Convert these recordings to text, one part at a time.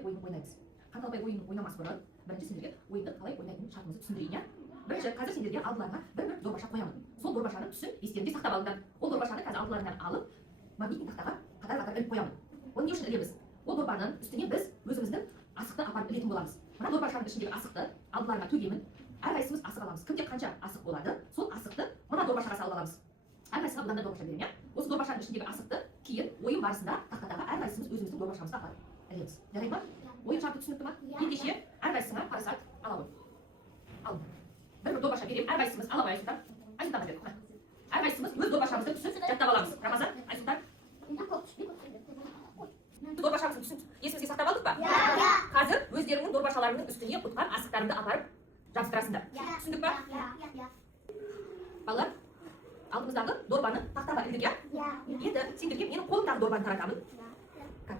қанталапай ойын ойнаймыз. Қанталапай ойын ойнамас бұрын бірінші сендерге ойынды қалай ойнайтын шартымызды түсіндірейін, иә? Бірінші, қазір сендерге алдыларыңа бір дорбаша қоямын. Сол дорбашаның түсін естеріңде сақтап алыңдар. Ол дорбашаны қазір алдыларыңнан алып, магнитный тақтаға қатар-қатар іліп қоямын. Оны не үшін ілеміз? Ол дорбаның үстіне біз өзіміздің асықты апарып ілетін боламыз. Мына дорбашаның ішіндегі асықты алдыларыңа төгемін. Әрқайсымыз асық аламыз. Кімде қанша асық болады, сол асықты мына дорбашаға салып аламыз. Әрқайсыға бұдан да дорбаша беремін, иә? Осы дорбашаның ішіндегі асықты кейін ойын барысында тақтадағы әрқайсымыз өзіміздің дорбашамызға апарып ілеміз. Жарайды ма? Ойын шарты түсінікті ма? Ендеше әрқайсыңа парасат ала ғой. Ал. Бір дорбаша беремін. Әрқайсымыз ала ғой, Айсұлтан. Айсұлтан береді. Әрқайсымыз өз дорбашамызды түсін жаттап аламыз. Рамазан, Айсұлтан. Дорбашамыздың түсін есіңізге сақтап алдық па? Қазір өздеріңнің дорбашаларының үстіне ұтқан асықтарыңды апарып жабыстырасыңдар. Түсіндік па? Балалар, алдымыздағы дорбаны тақтаға ілдік, иә? Енді сендерге менің қолымдағы дорбаны таратамын.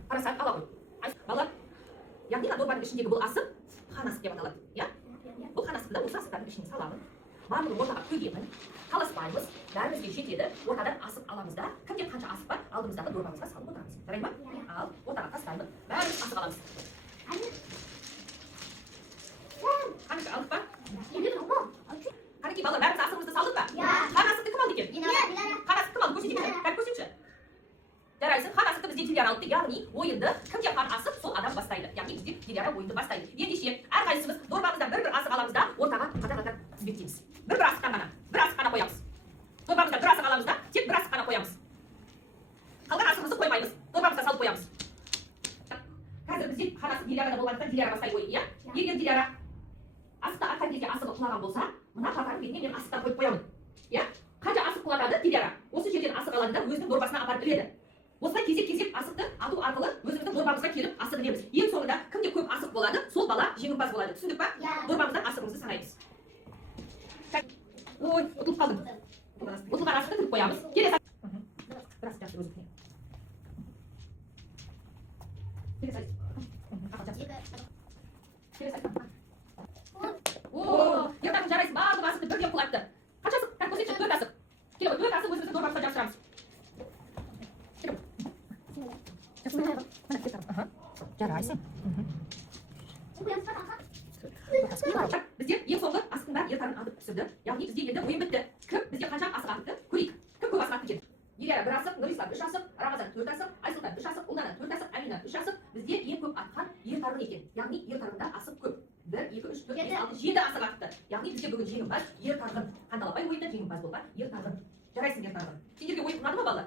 Парасат ала ғой. Балалар, яғни дорбаның ішіндегі бұл асық хан асық деп аталады, иә? Бұл хан асықты да осы асықтардың ішіне саламын. Барлығын ортаға төгемін. Таласпаймыз, бәрімізге жетеді. Ортадан асық аламыз да, кімде қанша асық бар, алдымыздағы дорбамызға салып отырамыз. Жарайды ма? Ал, ортаға тастаймын. Бәріміз асық аламыз. Қанша алдық па? Қанекей балалар, бәріміз асығымызды салдық па? Хан асықты кім алды екен? Хан асықты кім алды? Көрсетейін. Бәрі көрсетші. Жарайсың, хан асықты бізде Диляра алды. Яғни ойынды кімде хан асық, сол адам бастайды. Яғни бізде Диляра ойынды бастайды. Ендеше әрқайсымыз дорбамыздан бір асық аламыз да, ортаға қатар-қатар тізбектейміз. Бір асықтан ғана, бір асық қана қоямыз. Дорбамыздан бір асық аламыз да, тек бір асық қана қоямыз. Қалған асығымызды қоймаймыз, дорбамызға салып қоямыз. Қазір бізде хан асық Дилярада болғандықтан Диляра бастайды ойын, иә? Егер Диляра асықты атқан кезде асығы құлаған болса, мына картаның бетіне мен асықтан қойып қоямын. Иә? Қанша асық құлатады Диляра? Осы жерден асық алады да өзінің дорбасына апарып іледі. Осылай кезек-кезек асықты ату арқылы өзіміздің дорбамызға келіп асық ілеміз. Ең соңында кімде көп асық болады, сол бала жеңімпаз болады. Түсіндік па? Дорбамыздан асығымызды санаймыз. Ой, ұтылып қалдым. Ұтылған асықты тігіп қоямыз. Келесі. Бір асық жақсы өзі. Келесі. О, ертаң жарайсың, барлық асықты бірден құлатты. Қанша асық? Көрсетші, 4 асық. Келе ғой, 4 асық өзіміздің дорбамызға жабыстырамыз. Жарайсың. Бізде ең соңғы асықтың бәрін ертаңын алдып түсірді. Яғни бізде енді ойын бітті. Кім бізде қанша асық атты? Көрейік. Кім көп асық атты екен? Диляра 1 асық, Нұрислам 3 асық, Рамазан 4 асық, Айсұлтан 3 асық, Ұлдана 4 асық, Амина 3 асық. Бізде ең көп атқан ертарғын екен. Яғни ертарғында асық көп. 1, 2, 3, 4, 5, 6, 7 асық атты. Яғни бізде бүгін жеңімпаз ертарғын. Қанталапай ойында жеңімпаз болған ертарғын. Жарайсың ертарғын. Сендерге ойын ұнады ма балалар?